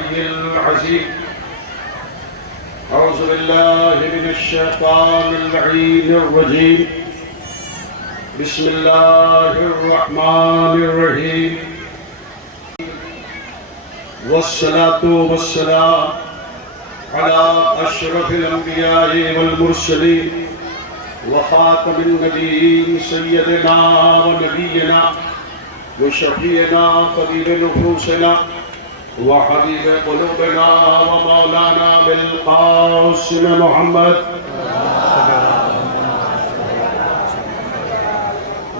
العلي العظيم. أعوذ بالله من الشيطان اللعين الرجيم. بسم الله الرحمن الرحيم. والصلاة والسلام على أشرف الأنبياء والمرسلين وخاتم النبيين سيدنا ونبينا وشفيعنا طبيب نفوسنا وحبيب قلوبنا ومولانا بالقاسم محمد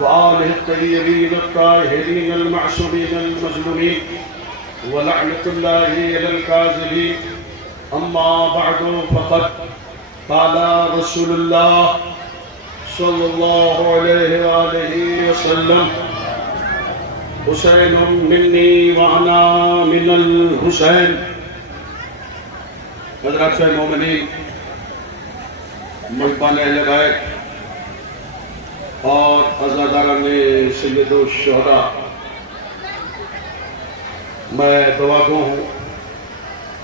وآله الطيبين الطاهرين المعصومين المظلومين ولعنة الله على الكاذبين. أما بعد فقد قال رسول الله صلى الله عليه وآله وسلم: حسین منی وانا من الحسین. حضرات مومنین، ملکان اہل بیت اور عزاداران سید الشہداء، میں دعا گو ہوں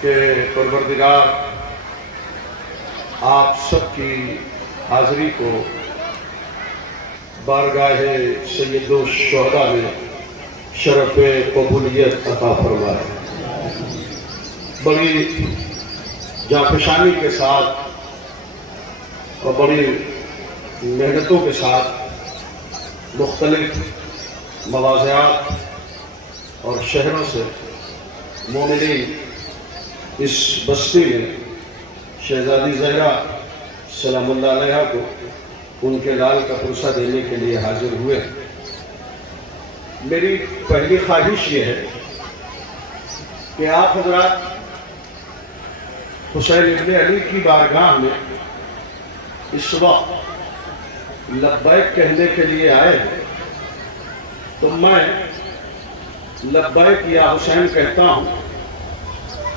کہ پروردگار آپ سب کی حاضری کو بارگاہ سید الشہداء میں شرف قبولیت عطا فرمائے. بڑی جانفشانی کے ساتھ اور بڑی محنتوں کے ساتھ مختلف مواضعات اور شہروں سے مومنین اس بستی میں شہزادی زہرا سلام اللہ علیہا کو ان کے لال کا پرسہ دینے کے لیے حاضر ہوئے. میری پہلی خواہش یہ ہے کہ آپ حضرات حسین ابن علی کی بارگاہ میں اس وقت لبیک کہنے کے لیے آئے ہیں، تو میں لبیک یا حسین کہتا ہوں،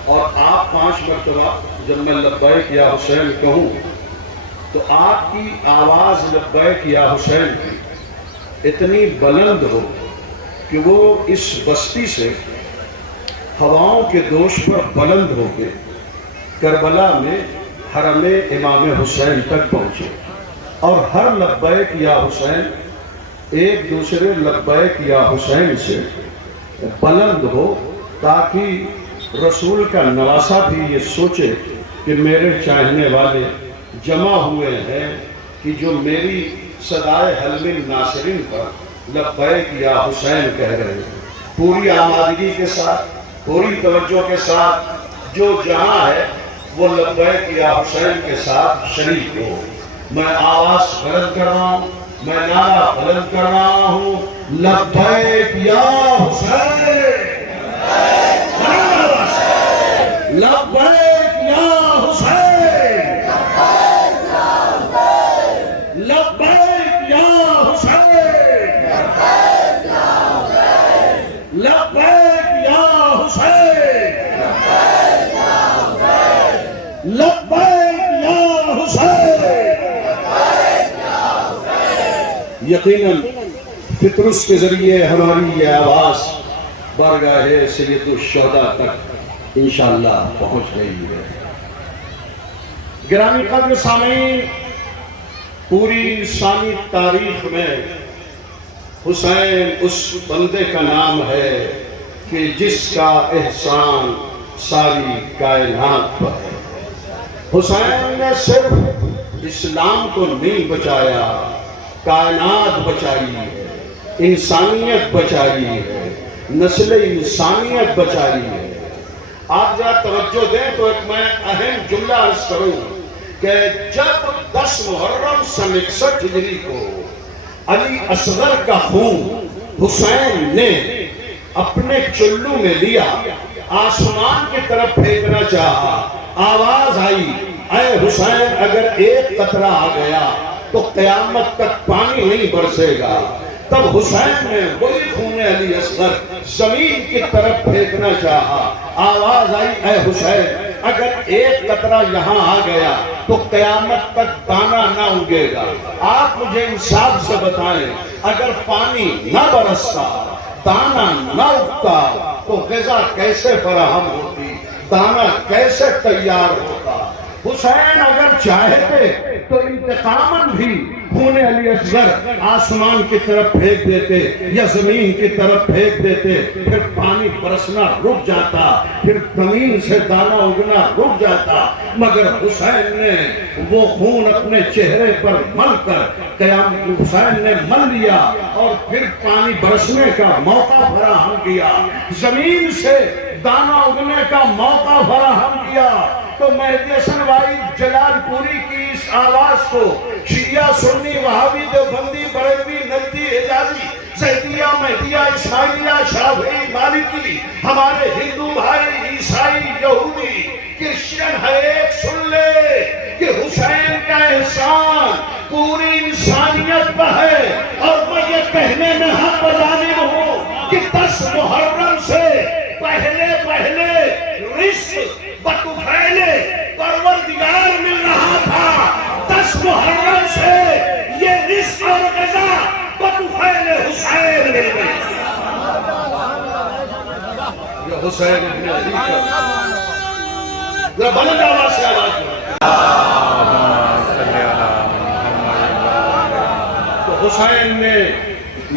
اور آپ 5 مرتبہ جب میں لبیک یا حسین کہوں تو آپ کی آواز لبیک یا حسین کی اتنی بلند ہو کہ وہ اس بستی سے ہواؤں کے دوش پر بلند ہو کے کربلا میں حرم امام حسین تک پہنچے، اور ہر لبیک یا حسین ایک دوسرے لبیک یا حسین سے بلند ہو، تاکہ رسول کا نواسہ بھی یہ سوچے کہ میرے چاہنے والے جمع ہوئے ہیں کہ جو میری صدائے حلم الناصرین پر لبیک یا حسین کہہ رہے ہیں. پوری آمادگی کے ساتھ، پوری توجہ کے ساتھ جو جہاں ہے وہ لبیک یا حسین کے ساتھ شریک ہو. میں آواز بلند کر رہا ہوں، میں نعرہ بلند کر رہا ہوں: لبیک یا حسین، لبیک یا حسین، لبیک یا حسین، لبیک یا حسین، لبیک یا حسین. یقیناً فطرس کے ذریعے ہماری یہ آواز بارگاہ سید الشہداء تک انشاءاللہ پہنچ گئی ہے. گرامی قدر سامعین، پوری انسانی تاریخ میں حسین اس بندے کا نام ہے کہ جس کا احسان ساری کائنات پر ہے. حسین نے صرف اسلام کو نہیں بچایا، کائنات بچائی ہے، انسانیت بچائی ہے، نسل انسانیت بچائی ہے. آپ ذرا توجہ دیں تو ایک میں اہم جملہ عرض کروں کہ جب 10 محرم سن 61 ہجری کو علی اصغر کا خون حسین نے اپنے چلو میں لیا، آسمان کی طرف پھینکنا چاہا، آواز آئی: اے حسین، اگر ایک قطرہ آ گیا تو قیامت تک پانی نہیں برسے گا. تب حسین نے وہی خون علی اصغر زمین کی طرف پھینکنا چاہا، آواز آئی: اے حسین، اگر ایک قطرہ یہاں آ گیا تو قیامت تک دانا نہ اگے گا. آپ مجھے انصاف سے بتائیں، اگر پانی نہ برستا، دانا نہ اگتا تو غذا کیسے فراہم ہوتی، دانا کیسے تیار ہوتا۔ حسین اگر چاہتے تو انتقاماً بھی خون علی اصغر آسمان کی طرف پھینک دیتے یا زمین کی طرف پھینک دیتے، پھر پانی برسنا رک جاتا، پھر زمین سے دانا اگنا رک جاتا، مگر حسین نے وہ خون اپنے چہرے پر مل کر قیام حسین نے مل لیا اور پھر پانی برسنے کا موقع فراہم کیا، زمین سے دانا اگنے کا موقع فراہم کیا۔ تو مہدی حسن وحید جلال پوری کی اس آواز کو شیعہ سنی وہابی دیوبندی بریلوی نجدی حجازی زیدیہ مہدیہ اسماعیلیہ شافعی مالکی ہمارے ہندو بھائی عیسائی یہودی کرسچن ہے ایک سن لے کہ حسین کا احسان پوری انسانیت پر ہے، اور میں یہ کہنے میں حق بجانب ہوں کہ 10 محرم سے پہلے رزق بطفیل پروردگار مل رہا تھا، 10 محرم سے یہ رزق اور غذا بطفیل حسین مل گئی۔ یہ حسین ابن علی کا ذرا بلند آواز سے آواز تو حسین نے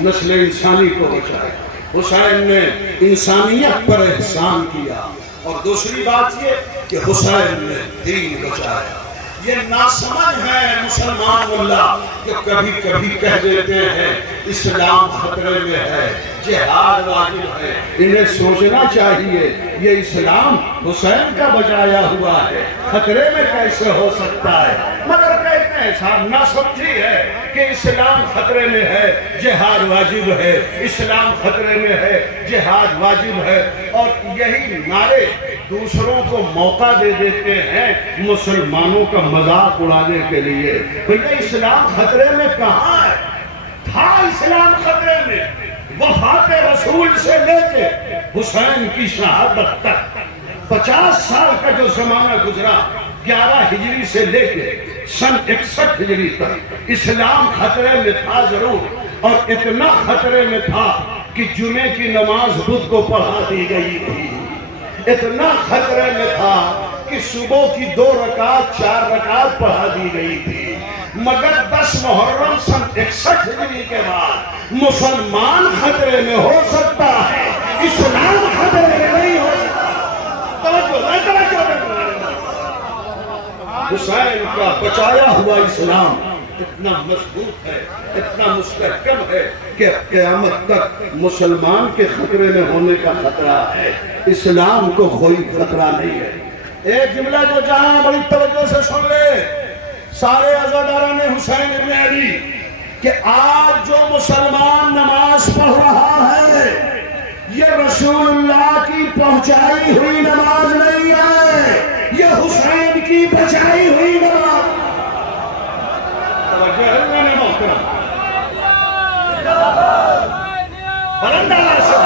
نسل انسانی کو بچایا، حسین نے انسانیت پر احسان کیا، اور دوسری بات یہ کہ حسین نے دین بچایا۔ یہ ناسمجھ ہے مسلمان ملا کہ کبھی کبھی کہہ دیتے ہیں اسلام خطرے میں ہے، جہاد واجب ہے۔ انہیں سوچنا چاہیے یہ اسلام حسین کا بچایا ہوا ہے، خطرے میں کیسے ہو سکتا ہے؟ مگر کہتے ہیں صاحب ناسمجھی ہے کہ اسلام خطرے میں ہے، جہاد واجب ہے، اسلام خطرے میں ہے، جہاد واجب ہے، اور یہی نعرے دوسروں کو موقع دے دیتے ہیں مسلمانوں کا مذاق اڑانے کے لیے۔ بھئی اسلام خطرے میں کہاں ہے؟ تھا اسلام خطرے میں وفات رسول سے لے کے حسین کی شہادت تک 50 سال کا جو زمانہ گزرا، 11 ہجری سے لے کے سن 61 ہجری تک اسلام خطرے میں تھا ضرور، اور اتنا خطرے میں تھا کہ جمعے کی نماز بدھ کو پڑھا دی گئی تھی، اتنا خطرے میں تھا کہ صبح کی 2 رکعت 4 رکعت پڑھا دی گئی تھی، مگر 10 محرم سن 61 ہجری کے بعد مسلمان خطرے میں ہو سکتا ہے، اسلام خطرے میں نہیں ہو سکتا۔ حسین کا بچایا ہوا اسلام اتنا مضبوط ہے، اتنا مستحکم ہے کہ قیامت تک مسلمان کے خطرے میں ہونے کا خطرہ ہے، اسلام کو کوئی خطرہ نہیں ہے۔ ایک جملہ جو جہاں بڑی توجہ سے سن لے سارے عزاداران حسین ابن علی، کہ آج جو مسلمان نماز پڑھ رہا ہے یہ رسول اللہ کی پہنچائی ہوئی نماز نہیں ہے، یہ حسین کی بچائی ہوئی نماز۔ توجہ ہے میں نے محترم بلند آواز سے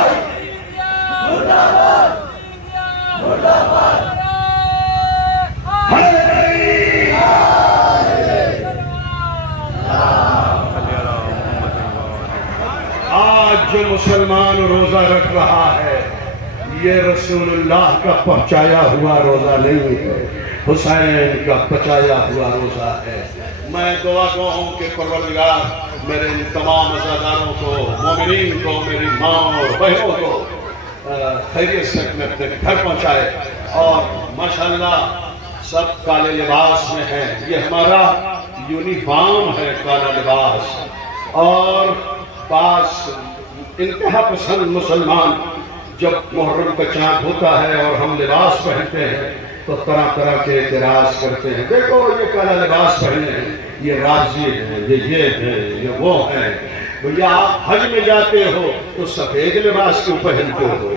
آج جو مسلمان روزہ رکھ رہا ہے یہ رسول اللہ کا پہنچایا ہوا روزہ نہیں ہے، حسین کا بچایا ہوا روزہ ہے۔ میں دعا گو ہوں کہ پروردگار میرے ان تمام عزاداروں کو، مومنین کو، میری ماں اور بہنوں کو خیریت سے اپنے گھر پہنچائے، اور ماشاءاللہ سب کالے لباس میں ہیں، یہ ہمارا یونیفارم ہے کالا لباس، اور بعض انتہا پسند مسلمان جب محرم کا چاند ہوتا ہے اور ہم لباس پہنتے ہیں تو طرح طرح کے اعتراض کرتے ہیں، دیکھو یہ کالا لباس پہنے ہیں، یہ راضی ہیں، یہ ہیں، یہ وہ ہیں۔ بھیا آپ حج میں جاتے ہو تو سفید لباس کیوں پہنتے ہو؟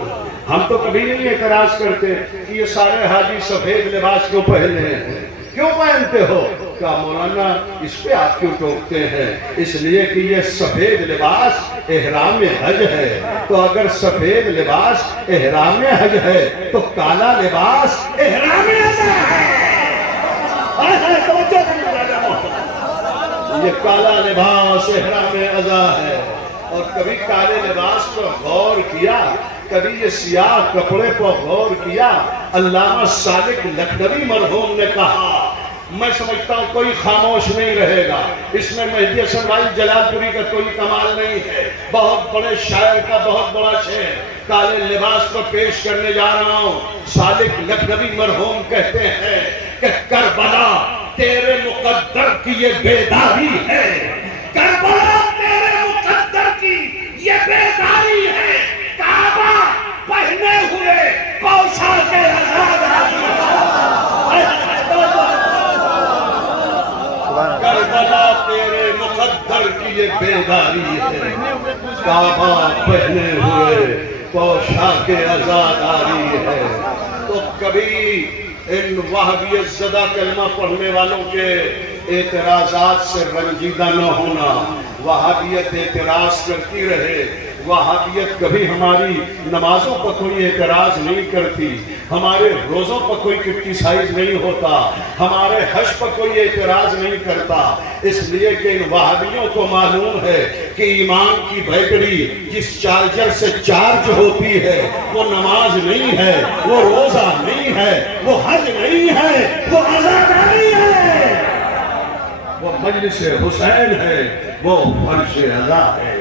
ہم تو کبھی نہیں اعتراض کرتے کہ یہ سارے حاجی سفید لباس کیوں پہنے ہیں، کیوں پہنتے ہو؟ کہا مولانا اس پہ آپ کیوں ٹوکتے ہیں؟ اس لیے کہ یہ سفید لباس احرام حج ہے، تو اگر سفید لباس احرام حج ہے تو کالا لباس احرام عزا ہے۔ یہ کالا لباس احرام عزا ہے، اور کبھی کالے لباس پر غور کیا، کبھی یہ سیاہ کپڑے پر غور کیا۔ علامہ صادق لکھنوی مرحوم نے کہا، میں سمجھتا ہوں کوئی خاموش نہیں رہے گا، اس میں مہدی حسن بھائی جلال پوری کا کوئی کمال نہیں ہے، بہت بڑے شاعر کا بہت بڑا شعر کالے لباس پر پیش کرنے جا رہا ہوں۔ صادق لکھنوی مرحوم کہتے ہیں کہ کربلا تیرے مقدر کی یہ بیداری ہے، کربلا تیرے مقدر کی یہ بیداری ہے، کعبہ پہنے ہوئے پوشاک آزاداری کربلا تیرے مقدر کی یہ بیداری ہے، کعبہ پہنے ہوئے پوشاک آزاداری ہے۔ تو کبھی ان وہابیت زدہ کلمہ پڑھنے والوں کے اعتراضات سے رنجیدہ نہ ہونا۔ وہابیت اعتراض کرتی رہے، وہابیت کبھی ہماری نمازوں پر کوئی اعتراض نہیں کرتی، ہمارے روزوں پر کوئی کرٹیسائز نہیں ہوتا، ہمارے حج پر کوئی اعتراض نہیں کرتا، اس لیے کہ ان وہابیوں کو معلوم ہے کہ ایمان کی بیٹری جس چارجر سے چارج ہوتی ہے وہ نماز نہیں ہے، وہ روزہ نہیں ہے، وہ حج نہیں ہے، وہ عزاداری ہے، وہ مجلس حسین ہے، وہ فرش عزا ہے۔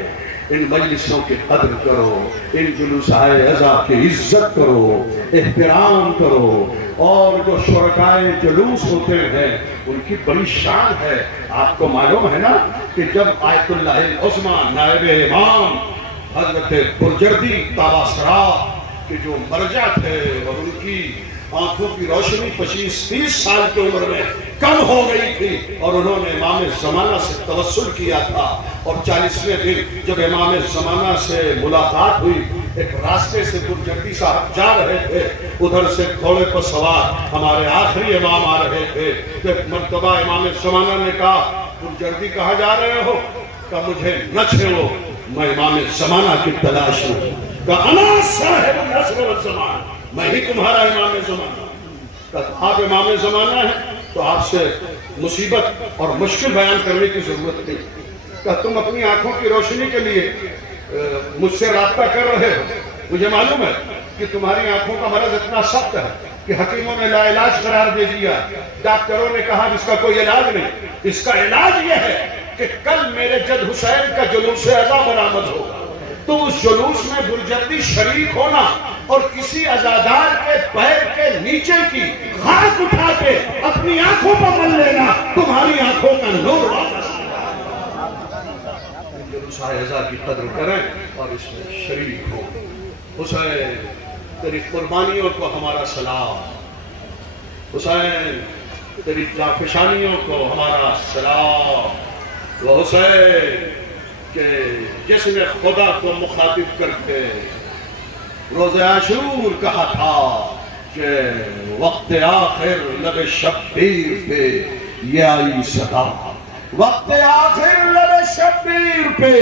ان مجلسوں کی قدر کرو، ان جلوسائے عزا کی عزت کرو، احترام کرو، اور جو شرکائے جلوس ہوتے ہیں ان کی بڑی شان ہے۔ آپ کو معلوم ہے نا کہ جب آیت اللہ العظمی نائب امام حضرت برجردی تاباسرا کے جو مرجع تھے اور ان کی آنکھوں کی روشنی 25-30 سال کی عمر میں کم ہو گئی تھی اور انہوں نے امام زمانہ سے توسل کیا تھا، اور 40ویں دن جب امام زمانہ سے ملاقات ہوئی، ایک راستے سے برجردی صاحب جا رہے تھے، ادھر سے گھوڑے پر سوار ہمارے آخری امام آ رہے تھے، تو ایک مرتبہ امام زمانہ نے کہا، برجردی کہاں جا رہے ہو؟ کہا مجھے نہ چھیڑو، میں امام زمانہ کی تلاش ہوں۔ کہا انا صاحب العصر والزمان، میں ہی تمہارا امام زمانہ۔ کہا آپ امام زمانہ ہیں تو آپ سے مصیبت اور مشکل بیان کرنے کی ضرورت نہیں۔ کہا تم اپنی آنکھوں کی روشنی کے لیے مجھ سے رابطہ کر رہے ہو، مجھے معلوم ہے کہ تمہاری آنکھوں کا مرض اتنا سخت ہے کہ حکیموں نے لا علاج قرار دے دیا، ڈاکٹروں نے کہا اس کا کوئی علاج نہیں، اس کا علاج یہ ہے کہ کل میرے جد حسین کا جلوس عزا برآمد ہوگا، تو اس جلوس میں برجردی شریک ہونا اور کسی عزادار کے پیر کے نیچے کی خاک اٹھا کے اپنی آنکھوں پر مل لینا، تمہاری آنکھوں کا نور واپس۔ جلوس عزا کی قدر کریں اور اس میں شریک ہو۔ حسین تیری قربانیوں کو ہمارا سلام، حسین تیری جافشانیوں کو ہمارا سلام۔ وہ حسین کہ جس نے خدا کو مخاطب کرتے روز عاشور کہا تھا کہ وقت آخر لب شبیر پہ یہ آئی صدا، وقت آخر لب شبیر پہ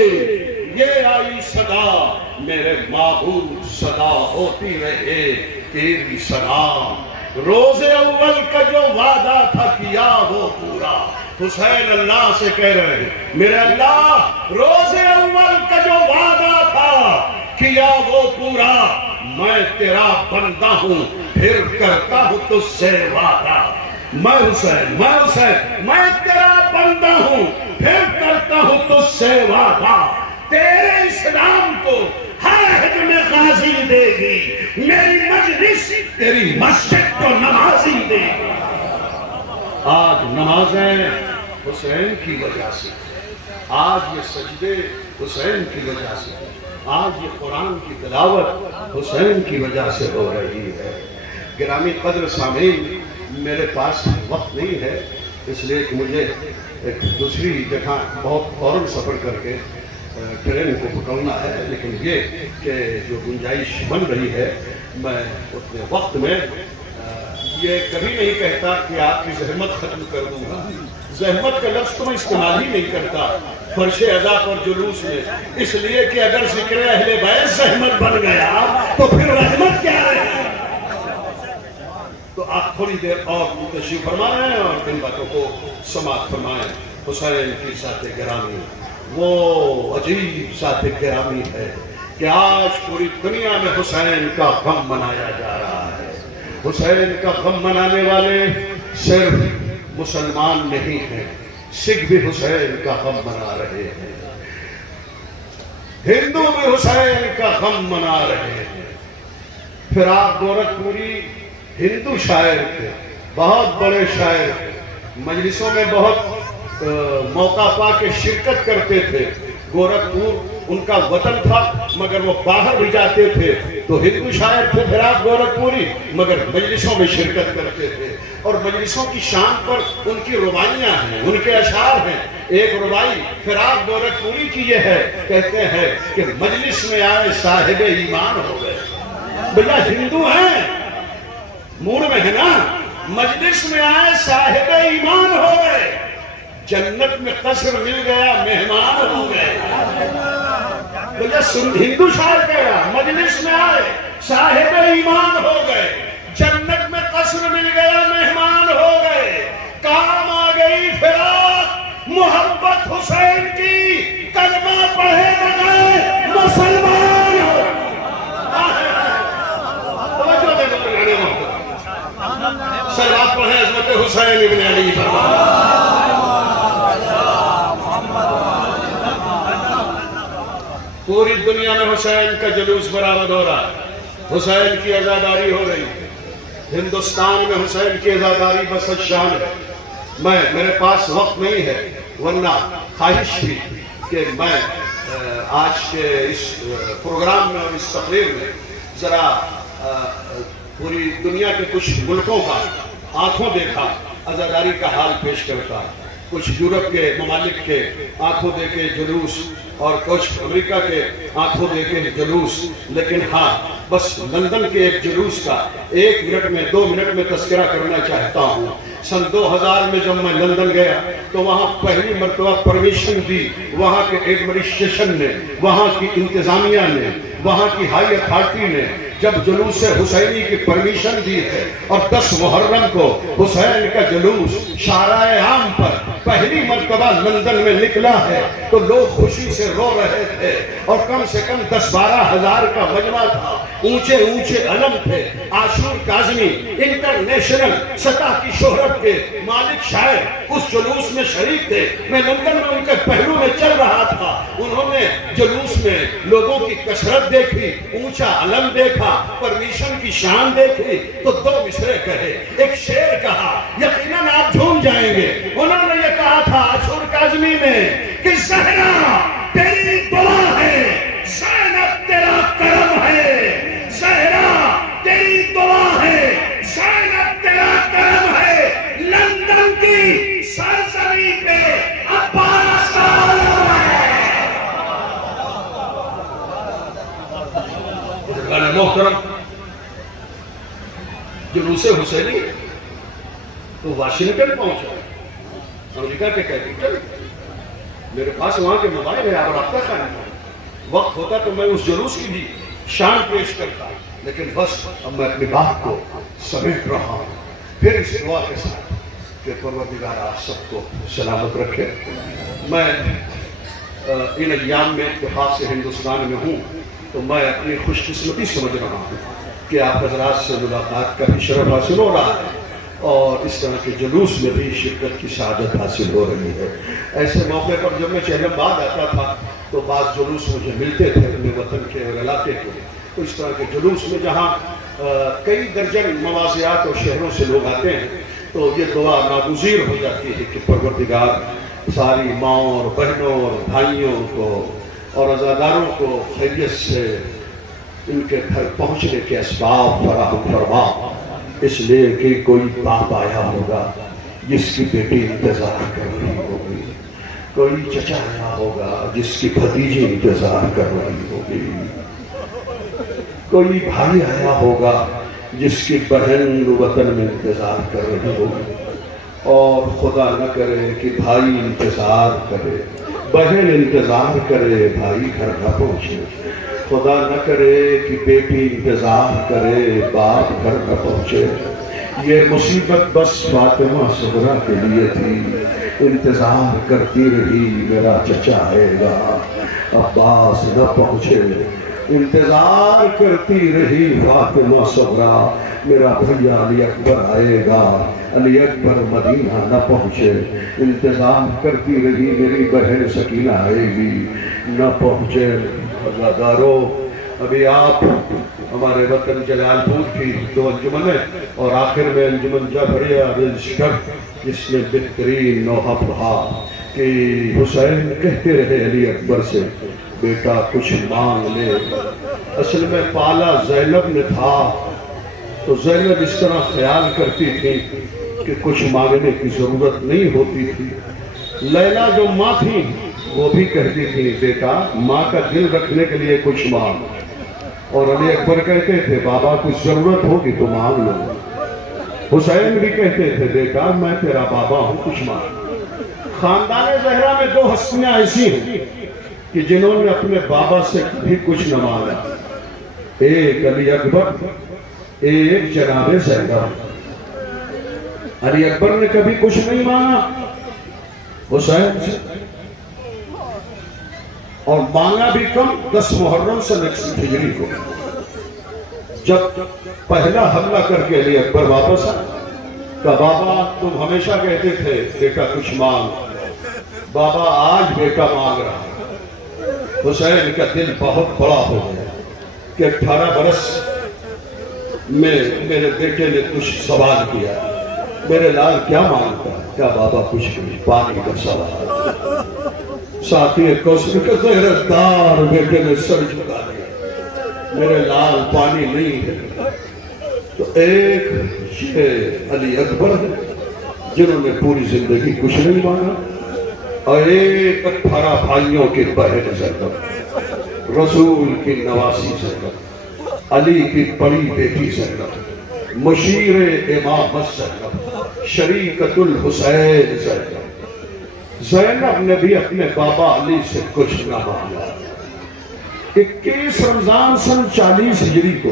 یہ آئی صدا، میرے معبود صدا ہوتی رہے تیری سلام۔ روز اول کا جو وعدہ تھا کیا وہ پورا، حسین اللہ سے کہہ رہے ہیں میرے اللہ روز اول کا جو وعدہ تھا کیا وہ پورا، میں تیرا بندہ ہوں پھر کرتا ہوں تجھ سے وعدہ، میں حسین میں تیرا بندہ ہوں پھر کرتا ہوں تجھ سے وعدہ، تیرے اسلام کو ہر عہد میں غازی دے گی، میری مجلس تیری مسجد کو نمازی دے گی۔ آج نمازیں حسین کی وجہ سے، آج یہ سجدے حسین کی وجہ سے، آج یہ قرآن کی تلاوت حسین کی وجہ سے ہو رہی ہے۔ گرامی قدر سامعین، میرے پاس وقت نہیں ہے اس لیے کہ مجھے ایک دوسری جگہ بہت فوراً سفر کر کے ٹرین کو پکڑنا ہے، لیکن یہ کہ جو گنجائش بن رہی ہے میں اتنے وقت میں یہ کبھی نہیں کہتا کہ آپ کی زحمت ختم کر دوں گا، زحمت کا لفظ تو میں استعمال ہی نہیں کرتا فرش عزا پر جلوس میں، اس لیے کہ اگر ذکر اہل بیت زحمت بن گیا تو پھر رحمت کیا ہے۔ تو آپ تھوڑی دیر اور تشریف فرمائیں اور ان باتوں کو سماعت فرمائیں۔ حسین کی ذات گرامی، وہ عجیب ذات گرامی ہے کہ آج پوری دنیا میں حسین کا غم منایا جا رہا ہے۔ حسین کا غم منانے والے صرف مسلمان نہیں ہیں، سکھ بھی حسین کا غم منا رہے ہیں، ہندو بھی حسین کا غم منا رہے ہیں۔ فراق گورکھپوری ہندو شاعر تھے، بہت بڑے شاعر تھے، مجلسوں میں بہت موقع پا کے شرکت کرتے تھے۔ گورکھپور ان کا وطن تھا مگر وہ باہر بھی جاتے تھے، تو ہندو شاعر تھے فراق گورکھپوری، مگر مجلسوں میں شرکت کرتے تھے۔ اور مجلسوں کی شان پر ان کی رباعیاں ہیں، ان کے اشعار ہیں۔ ایک رباعی فراق گورکھپوری کی یہ ہے، کہتے ہیں کہ مجلس میں آئے صاحب ایمان ہو گئے۔ بھیا ہندو ہیں، موڈ میں ہے نا، مجلس میں آئے صاحب ایمان ہو گئے، جنت میں قصر مل گیا مہمان ہو گئے۔ بھیا ہندو شاعر کہہ رہا، مجلس میں آئے صاحب ایمان ہو گئے، جنت میں قصر مل گیا مہمان ہو گئے، کام آ گئی فراق محبت حسین کی، کلمہ پڑھے بغیر مسلمان ہو۔ صلوات پڑھیں عظمت حسین ابن علی پر۔ پوری دنیا میں حسین کا جلوس برآمد ہو رہا ہے، حسین کی عزاداری ہو رہی ہے۔ ہندوستان میں حسین کی عزاداری بس شان ہے۔ میرے پاس وقت نہیں ہے، ورنہ خواہش تھی کہ میں آج کے اس پروگرام میں اور اس تقریر میں ذرا پوری دنیا کے کچھ ملکوں کا آنکھوں دیکھا عزاداری کا حال پیش کرتا، کچھ یورپ کے ممالک کے آنکھوں دیکھے جلوس اور کچھ امریکہ کے آنکھوں دیکھے جلوس، لیکن ہاں بس لندن کے ایک جلوس کا 1 منٹ میں 2 منٹ میں تذکرہ کرنا چاہتا ہوں۔ سن 2000 میں جب میں لندن گیا تو وہاں پہلی مرتبہ پرمیشن دی، وہاں کے ایڈمنسٹریشن نے، وہاں کی انتظامیہ نے، وہاں کی ہائی اتھارٹی نے جب جلوس حسینی کی پرمیشن دی ہے اور 10 محرم کو حسین کا جلوس شارع عام پر پہلی مرتبہ لندن میں نکلا ہے تو لوگ خوشی سے رو رہے تھے، اور کم سے کم 10-12 ہزار کا مجمع تھا، اونچے اونچے علم تھے۔ عاشور کاظمی انٹرنیشنل سطح کی شہرت کے مالک شاعر اس جلوس میں شریک تھے۔ میں لندن میں ان کے پہلو میں چل رہا تھا، انہوں نے جلوس میں لوگوں کی کثرت دیکھی، اونچا علم دیکھا، پرمیشن کی شان دیکھی تو 2 مصرے کہے، ایک شعر کہا، یقیناً آپ جھوم جائیں گے۔ انہوں نے یہ کہا تھا عاشور کاظمی نے کہ زہرا تیری دعا ہے، زینب تیرا کرم ہے، زہرا تیری دعا ہے، زینب تیرا کرم ہے، لندن کی سرزمین پہ عباس کا علم ہے۔ محترم جلوس حسینی تو واشنگٹن پہنچا، امریکہ کے کیپٹل، میرے پاس وہاں کے موبائل ہے، آپ رابطہ کرنا، وقت ہوتا تو میں اس جلوس کی بھی شان پیش کرتا، لیکن بس اب میں اپنی بات کو سمیٹ رہا ہوں۔ پھر اس دعا کے ساتھ کہ پروردگار آپ سب کو سلامت رکھے۔ میں ان ایام میں اتفاق سے ہندوستان میں ہوں تو میں اپنی خوش قسمتی سمجھ رہا ہوں کہ آپ حضرات سے ملاقات کا بھی شرف حاصل ہو رہا ہے اور اس طرح کے جلوس میں بھی شرکت کی سعادت حاصل ہو رہی ہے۔ ایسے موقع پر جب میں چہلم باد آتا تھا تو بعض جلوس مجھے ملتے تھے اپنے وطن کے اور علاقے کے، تو اس طرح کے جلوس میں جہاں کئی درجن مواضعات اور شہروں سے لوگ آتے ہیں تو یہ دعا ناگزیر ہو جاتی ہے کہ پروردگار ساری ماؤں اور بہنوں اور بھائیوں کو اور عزاداروں کو خیریت سے ان کے گھر پہنچنے کے اسباب فراہم فرما، اس لیے کہ کوئی باپ آیا ہوگا جس کی بیٹی انتظار کر رہی ہوگی، کوئی چچا آیا ہوگا جس کی بھتیجی انتظار کر رہی ہوگی، کوئی بھائی آیا ہوگا جس کی بہن وطن میں انتظار کر رہی ہوگی، اور خدا نہ کرے کہ بھائی انتظار کرے، بہن انتظار کرے، بھائی گھر نہ پہنچے، خدا نہ کرے کہ بیٹی انتظار کرے، باپ گھر نہ پہنچے۔ یہ مصیبت بس فاطمہ صغریٰ کے لیے تھی، انتظار کرتی رہی میرا چچا آئے گا، عباس نہ پہنچے، انتظار کرتی رہی فاطمہ صغریٰ میرا بھیا علی اکبر آئے گا، علی اکبر مدینہ نہ پہنچے، انتظار کرتی رہی میری بہن سکینہ آئے گی، نہ پہنچے۔ عزادارو، ابھی آپ ہمارے وطن جلال پور کی 2 انجمنیں اور آخر میں انجمن جعفریہ رجسٹر، جس میں بہترین نوحہ پڑھا کہ حسین کہتے رہے علی اکبر سے بیٹا کچھ مانگ لے۔ اصل میں پالا زینب نے تھا تو زینب اس طرح خیال کرتی تھی کہ کچھ مانگنے کی ضرورت نہیں ہوتی تھی۔ لیلا جو ماں تھی وہ بھی کہتی تھی بیٹا ماں کا دل رکھنے کے لیے کچھ مانگ، اور علی اکبر کہتے تھے بابا کچھ ضرورت ہوگی تو مانگ لو۔ حسین بھی کہتے تھے بیٹا میں تیرا بابا ہوں کچھ مانگ۔ خاندان زہرا میں 2 ہستیاں ایسی ہیں کہ جنہوں نے اپنے بابا سے بھی کچھ نہ مانگا، ایک علی اکبر، ایک جناب زینب۔ علی اکبر نے کبھی کچھ نہیں مانگا حسین سے، اور مانگا بھی کم 10 محرم سن 61 ہجری کو، جب پہلا حملہ کر کے علی اکبر واپس آئے کہا بابا تم ہمیشہ کہتے تھے بیٹا کچھ مانگ، بابا آج بیٹا مانگ رہا۔ حسین کا دل بہت بڑا ہو گیا کہ 18 برس میں میرے بیٹے نے کچھ سوال کیا، میرے لال کیا مانگتا ہے؟ کیا بابا کچھ نہیں، پانی کا سوال۔ ساتھی کوثر کا زہرتدار بیٹے نے سر جھکا دیا، میرے لال پانی نہیں ہے۔ تو ایک یہ علی اکبر ہے جنہوں نے پوری زندگی کچھ نہیں مانگا، اور ایک 18 بھائیوں کے بہن زینب، رسول کی نواسی زینب، علی کی بڑی بیٹی زینب، مشیر امامت زینب، شریکت الحسین زینب۔ زینب نے بھی اپنے بابا علی سے کچھ نہ مانگا۔ 21 رمضان سن 40 ہجری کو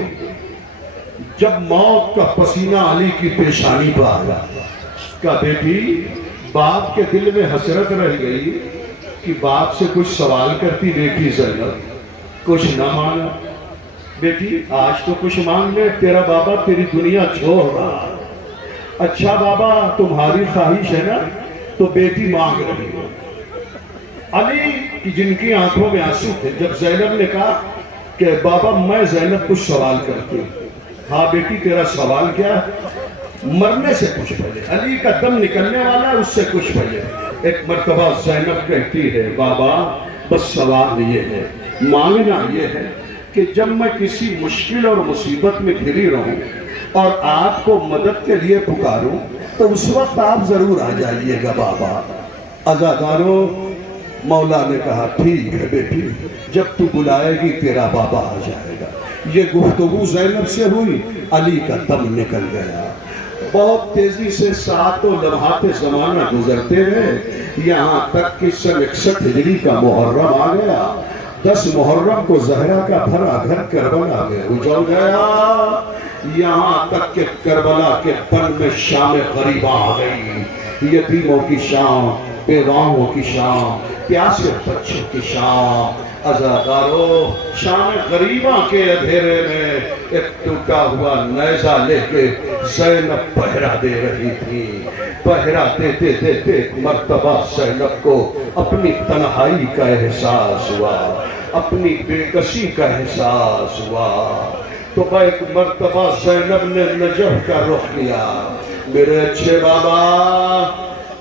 جب موت کا پسینہ علی کی پیشانی پر آیا، کہا بیٹی باپ کے دل میں حسرت رہ گئی کہ باپ سے کچھ سوال کرتی بیٹی زینب، کچھ نہ مانگا۔ بیٹی آج تو کچھ مانگ لے، تیرا بابا تیری دنیا چھوڑ رہا۔ اچھا بابا تمہاری خواہش ہے نا تو بیٹی مانگ رہی ہو۔ علی کی جن کی آنکھوں میں آنسو تھے، جب زینب نے کہا کہ بابا میں زینب کچھ سوال کرتی ہوں۔ ہاں بیٹی تیرا سوال کیا ہے؟ مرنے سے کچھ پہلے، علی کا دم نکلنے والا ہے اس سے کچھ پہلے ایک مرتبہ زینب کہتی ہے بابا بس سوال یہ ہے، مانگنا یہ ہے کہ جب میں کسی مشکل اور مصیبت میں گھری رہوں اور آپ کو مدد کے لیے پکاروں تو اس وقت آپ ضرور آ جائیے گا بابا۔ عزادارو، مولا نے کہا ٹھیک ہے بیٹی، جب تو بلائے گی تیرا بابا آ جائے گا۔ یہ گفتگو زینب سے ہوئی، علی کا دم نکل گیا۔ بہت تیزی سے ساعتوں لمحات زمانہ گزرتے رہے، یہاں تک کہ سن 61 ہجری کا محرم آ گیا۔ 10 محرم کو زہرا کا بھرا گھر کربلا میں اجڑ گیا، یہاں تک کہ کربلا کے بن میں شام غریباں آ گئی، یتیموں کی شام، بیواؤں کی شام، پیاسے بچوں کی شام۔ عزادارو، شام غریباں کے اندھیرے میں ایک ٹوٹا ہوا نیزہ لے کے زینب پہرا دے رہی تھی۔ پہرا دیتے دیتے ایک مرتبہ زینب کو اپنی تنہائی کا احساس ہوا، اپنی بے کسی کا احساس ہوا، تو ایک مرتبہ زینب نے نجف کا رخ کیا۔ میرے اچھے بابا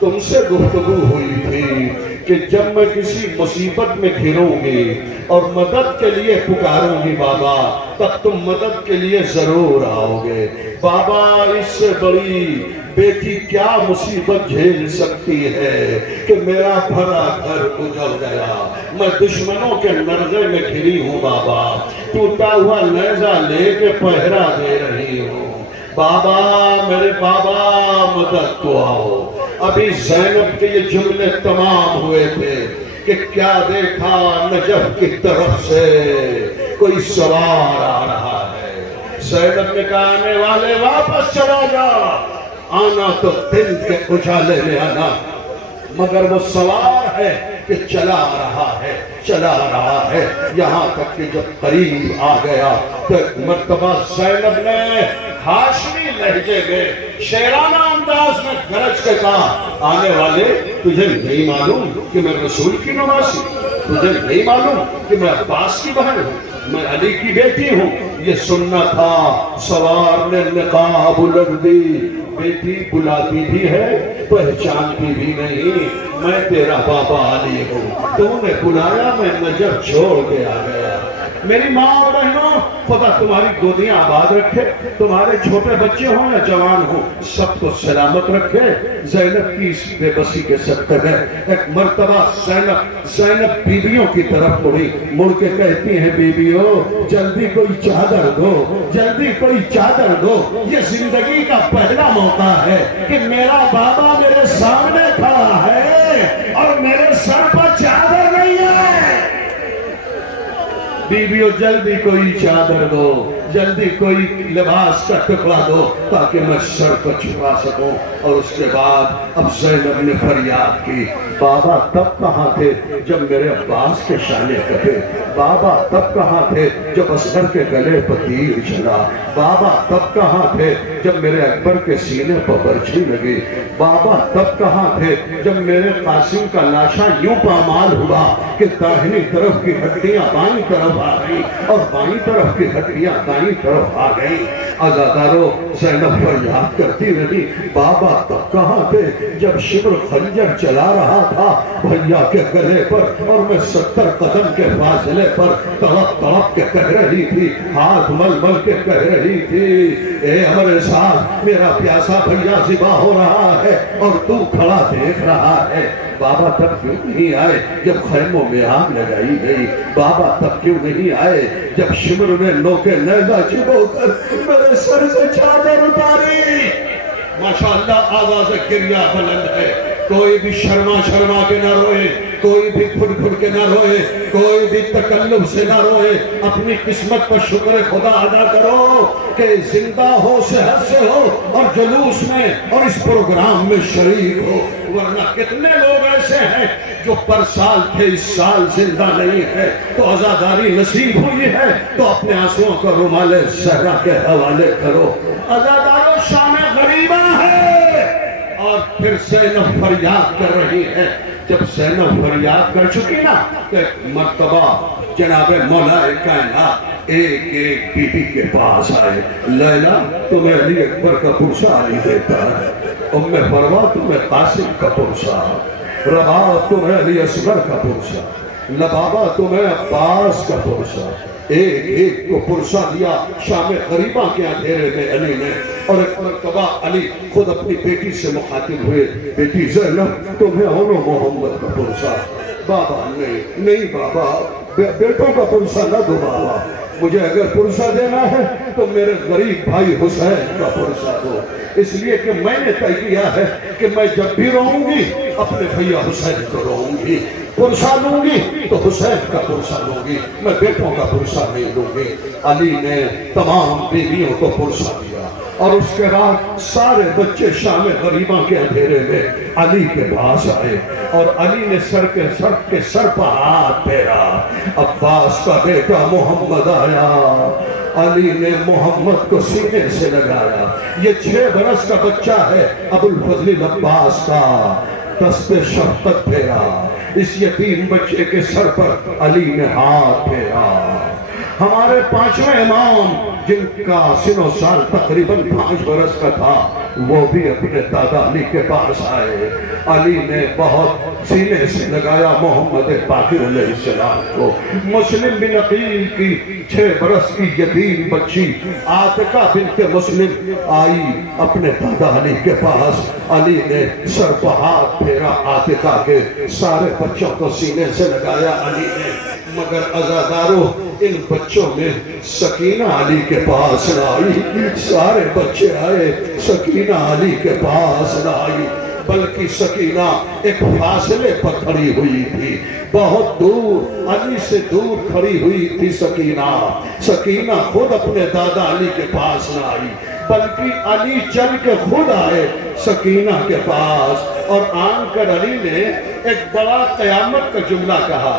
تم سے گفتگو ہوئی تھی کہ جب میں کسی مصیبت میں گھروں گی اور مدد کے لیے پکاروں گی بابا تب تم مدد کے لیے ضرور آؤ گے۔ بابا اس سے بڑی بیٹی کیا مصیبت جھیل سکتی ہے کہ میرا بھرا گھر اجڑ گیا، میں دشمنوں کے نرغے میں گھری ہوں بابا، ٹوٹا ہوا نیزہ لے کے پہرا دے رہی ہوں۔ بابا میرے بابا مدد کو آؤ۔ ابھی زینب کے یہ جملے تمام ہوئے تھے کہ کیا دیکھا نجف کی طرف سے کوئی سوار آ رہا ہے۔ زینب نے کہا آنے والے واپس چلا جا، آنا تو دن کے اجالے میں آنا، مگر وہ سوار ہے کہ چلا رہا ہے یہاں تک کہ جب قریب آ گیا تو ایک مرتبہ زینب نے ہاشمی لہجے میں شیرانہ انداز میں گرج کے کہا آنے والے تجھے نہیں معلوم کہ میں رسول کی نواسی، تجھے نہیں معلوم کہ میں عباس کی بہن ہوں، میں علی کی بیٹی ہوں۔ یہ سننا تھا، سوار نے نقاب الگ دی، بیٹی بلاتی بھی ہے پہچانتی بھی نہیں، میں تیرا بابا علی ہوں، تو نے بلایا میں نظر چھوڑ کے آ گیا۔ میری ماں اور بہنوں، خدا تمہاری گودیاں آباد رکھے، تمہارے چھوٹے بچے ہوں یا جوان ہوں سب کو سلامت رکھے۔ زینب کی اس بے بسی کے صدقے میں ایک مرتبہ زینب بیویوں کی طرف مڑ کے کہتی ہیں بیویوں جلدی کوئی چادر دو، جلدی کوئی چادر دو، یہ زندگی کا پہلا موقع ہے کہ میرا بابا میرے سامنے کھڑا ہے اور میرے سر پر چادر نہیں ہے۔ بیویوں جلدی کوئی چادر دو، جلدی کوئی لباس کا ٹکڑا دو تاکہ میں سر کو چھپا سکوں۔ اور اس کے بعد اب زینب نے فریاد کی بابا تب کہاں تھے جب میرے عباس کے شانے کٹے، بابا تب کہاں تھے جب اصغر کے گلے پر تیر چلا، بابا تب کہاں تھے جب میرے اکبر کے سینے پر برچھی لگی، بابا تب کہاں تھے جب میرے قاسم کا لاشا یوں پامال ہوا کہ داہنی طرف کی ہڈیاں بائیں طرف آ گئی اور بائیں طرف کی ہڈیاں دائیں طرف آ گئی۔ عزادارو زینب فریاد کرتی رہی بابا تب کہاں تھے جب شمر خنجر چلا رہا تھا بھیا کے گلے پر اور میں 70 قدم کے فاصلے پر تڑپ تڑپ کے کہہ رہی تھی، ہاتھ مل مل کے کہہ رہی تھی اے ہمارے ساتھ میرا پیاسا بھیا ذبح ہو رہا ہے اور تو کھڑا دیکھ رہا ہے۔ بابا تب کیوں نہیں آئے جب خیموں میں آگ لگائی گئی، بابا تب کیوں نہیں آئے جب شمر نے نوکے نیزہ چبو کر میرے سر سے چادر اتاری۔ ماشاءاللہ آواز گریہ بلند ہے، کوئی بھی شرما کے نہ روئے، کوئی بھی پھٹ کے نہ روئے، کوئی بھی تکلف سے نہ روئے، اپنی قسمت پر شکر خدا ادا کرو کہ زندہ ہو، صحت سے ہو اور جلوس میں اور اس پروگرام میں شریک ہو، ورنہ کتنے لوگ ایسے ہیں جو پر سال تھے اس سال زندہ نہیں ہے۔ تو عزاداری نصیب ہوئی ہے تو اپنے آنسوؤں کو رومال زہرا کے حوالے کرو۔ عزادارو شام غریبہ ہے۔ اور پھر زینب فریاد کر رہی ہے۔ جب زینب فریاد کر چکی نا تو ایک مرتبہ جناب مولا کائنات ایک ایک بی بی کے پاس آئے، لیلا تمہیں علی اکبر کا پرسہ علی دیتا ہے، ام فروا تمہیں قاسم کا پرسہ، رباب تمہیں علی اصغر کا پرسہ، لبابہ تمہیں عباس کا پرسہ، ایک ایک کو پرسہ دیا شام غریبہ کے اندھیرے میں علی نے۔ اور ایک مرتبہ علی خود اپنی بیٹی سے مخاطب ہوئے، بیٹی زینب تمہیں اونو محمد کا پرسہ۔ بابا نہیں بابا، بیٹوں کا پرسہ نہ دو بابا، مجھے اگر پرسہ دینا ہے تو میرے غریب بھائی حسین کا پرسہ دو، اس لیے کہ میں نے طے کیا ہے کہ میں جب بھی رہوں گی اپنے بھیا حسین کو رہوں گی، پرسہ لوں گی تو حسین کا پرسہ لوں گی، میں بیٹوں کا پرسہ نہیں لوں گی۔ علی نے تمام بیویوں کو پرسہ دیا اور اس کے بعد سارے بچے شام غریبہ کے اندھیرے میں علی کے پاس آئے اور علی نے سر پر ہاتھ پھیرا، عباس کا بیٹا محمد آیا۔ علی نے محمد کو سینے سے لگایا، یہ 6 برس کا بچہ ہے ابو الفضل عباس کا، دست شفقت پھیرا، اس یتیم بچے کے سر پر علی نے ہاتھ پھیرا۔ ہمارے 5ویں امام جن کا سن و سال تقریباً 5 برس کا تھا وہ بھی اپنے دادا علی کے پاس آئے، علی نے بہت سینے سے لگایا محمد باقر علیہ السلام کو۔ مسلم بن عقیل کی 6 برس کی یتیم بچی عاتقہ بنت مسلم آئی اپنے دادا علی کے پاس، علی نے سر پر ہاتھ پھیرا عاتقہ کے، سارے بچوں کو سینے سے لگایا علی نے، مگر عزادارو ان بچوں میں سکینہ علی کے پاس نہ آئی، سارے بچے آئے سکینہ علی کے پاس نہ آئی، بلکہ سکینہ ایک فاصلے پر کھڑی ہوئی تھی، بہت دور علی سے دور کھڑی ہوئی تھی سکینہ خود اپنے دادا علی کے پاس نہ آئی، بلکہ علی چل کے خود آئے سکینہ کے پاس اور آن کر علی نے ایک بڑا قیامت کا جملہ کہا،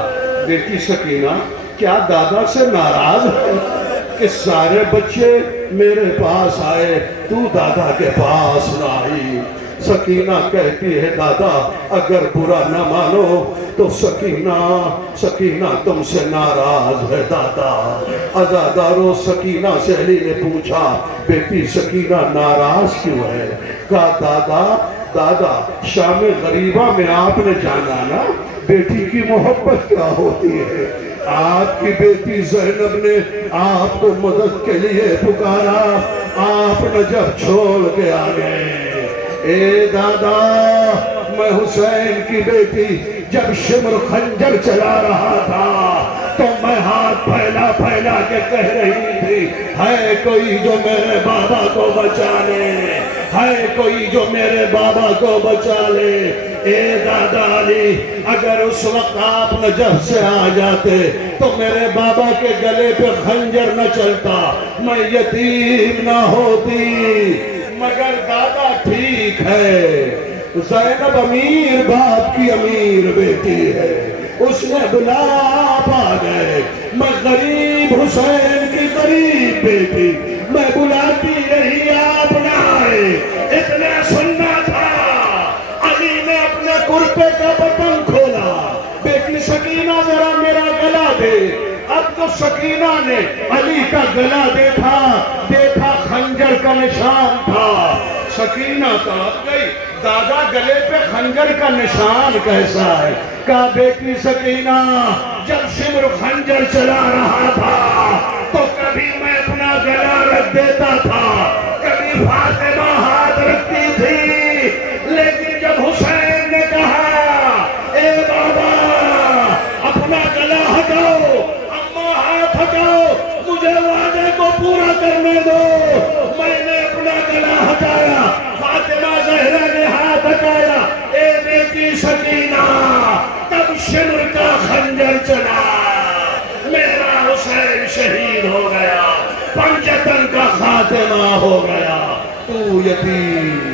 بیٹی سکینہ کیا دادا سے ناراض ہے کہ سارے بچے میرے پاس آئے، تو دادا کے پاس نہ آئی؟ سکینہ کہتی ہے دادا اگر برا نہ مانو تو سکینہ تم سے ناراض ہے دادا۔ ازادارو سکینہ سے علی نے پوچھا بیٹی سکینہ ناراض کیوں ہے؟ کہا دادا شام غریبہ میں آپ نے جانا نا بیٹی کی محبت کیا ہوتی ہے، آپ کی بیٹی زینب نے آپ کو مدد کے لیے پکارا، آپ نجف چھوڑ کے آ گئے۔ اے دادا میں حسین کی بیٹی جب شمر خنجر چلا رہا تھا تو میں ہاتھ پھیلا کے کہہ رہی تھی ہے کوئی جو میرے بابا کو بچا لے، ہے کوئی جو میرے بابا کو بچا لے۔ اے دادا علی اگر اس وقت آپ نجف سے آ جاتے تو میرے بابا کے گلے پہ خنجر نہ چلتا، میں یتیم نہ ہوتی۔ مگر دادا ٹھیک ہے، زینب امیر باپ کی امیر بیٹی ہے، اس نے بلا آپ آ گئے، میں غریب حسین کی غریب بیٹی، میں بلاتی رہی آپ نہ آئے۔ اتنے سننا تھا علی نے اپنے کرتے کا بٹن کھولا، بیٹی سکینہ ذرا میرا گلا دے۔ اب تو سکینہ نے علی کا گلا دیکھا خنجر کا نشان تھا، سکینہ تڑپ گئی، دادا گلے پہ خنجر کا نشان کیسا ہے؟ کہا بیٹی سکینہ جب شمر خنجر چلا رہا تھا تو کبھی میں اپنا گلا رکھ دیتا تھا، کبھی فاطمہ ہاتھ رکھتی تھی، لیکن جب حسین نے کہا اے بابا اپنا گلا ہٹاؤ، اماں ہاتھ ہٹاؤ، مجھے وعدے کو پورا کرنے دو، میں نے اپنا گلا ہٹایا، فاطمہ زہرا نے ہاتھ ہٹایا، اے بیٹی سکینہ تب شمر کا خنجر چلا، میرا حسین شہید ہو گیا، پنجتن کا خاتمہ ہو گیا، تو یتیم۔